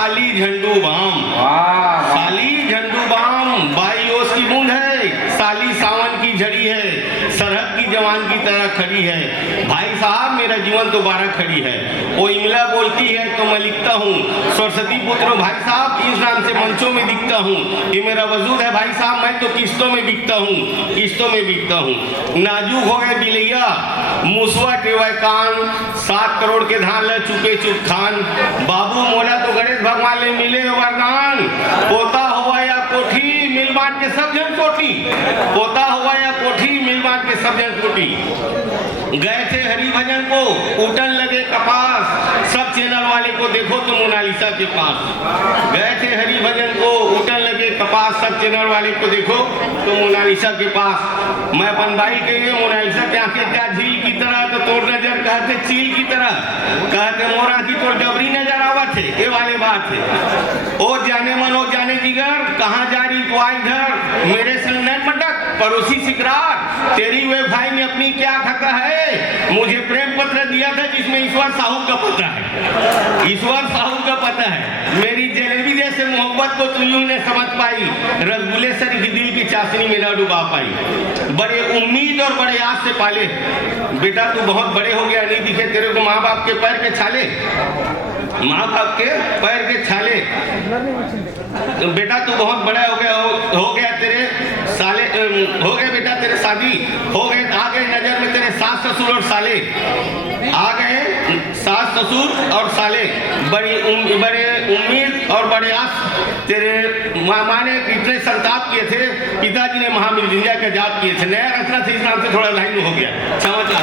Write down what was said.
साली झंडू बाम। साली झंडू बाम 22 ओस की बूंद है, साली सावन की झड़ी है, सरहद की जवान की तरह खड़ी है। भाई साहब मेरा जीवन दोबारा खड़ी है। वो इमला बोलती है तो मैं लिखता हूँ, सरस्वती पुत्र भाई साहब इस नाम से मंचों में दिखता हूँ। ये मेरा वजूद है भाई साहब, मैं तो किस्तों में बिकता हूँ, किस्तों में बिकता हूँ। नाजुक हो गए बिलैया मुसवा टेवाय कान, 7 करोड़ के धान ले चुके चुप खान। बाबू मोला तो गणेश भगवान ले मिले वरदान, पोता हुआ या कोठी मिल बांट के सब जन कोठी, पोता हुआ या कोठी मिल बांट के सब जन कोठी। गए थे हरि भजन को उठन लगे कपास, सब चैनल वाले को देखो तो मोनालिसा के पास। गए थे हरि भजन को उठन लगे कपास, सब चैनल वाले को देखो तो मोनालिसा के पास। मैं अपन भाई के मोनालिसा के आंखें क्या झील की तरह, तो तोड़ नजर कहते चील की तरह, कहते मोरा की तो डबरी नजर आवा थे। ये वाले बात है। ओ जाने मन ओ जाने जिगर, कहाँ जा रही तो आ इधर, मेरे संग न मटक पड़ोसी सिकरार, तेरी वे भाई ने अपनी क्या खता है। मुझे प्रेम पत्र दिया था जिसमें ईश्वर साहू का पता है, ईश्वर साहू का पता है। मेरी जलेबी जैसे मोहब्बत को तुझू ने समझ पाई, रसगुल्ले सर की दिल की चाशनी में न डुबा पाई। बड़े उम्मीद और बड़े आस से पाले, बेटा तू बहुत बड़े हो गया, नहीं दिखे तेरे को माँ बाप के पैर के छाले, माँ बाप के पैर के छाले। बेटा तू बहुत बड़ा हो गया तेरे साले, हो गए बेटा तेरे शादी हो गए, आ गए नजर में तेरे सास ससुर और साले, आ गए सास ससुर और साले। बड़े उम्मीद और बड़े आस तेरे माँ ने इतने संताप किए थे, पिताजी ने महामृत्युंजय का जाप किए थे। नया रचना से इस नाम से थोड़ा लाइन हो गया, समझ ला।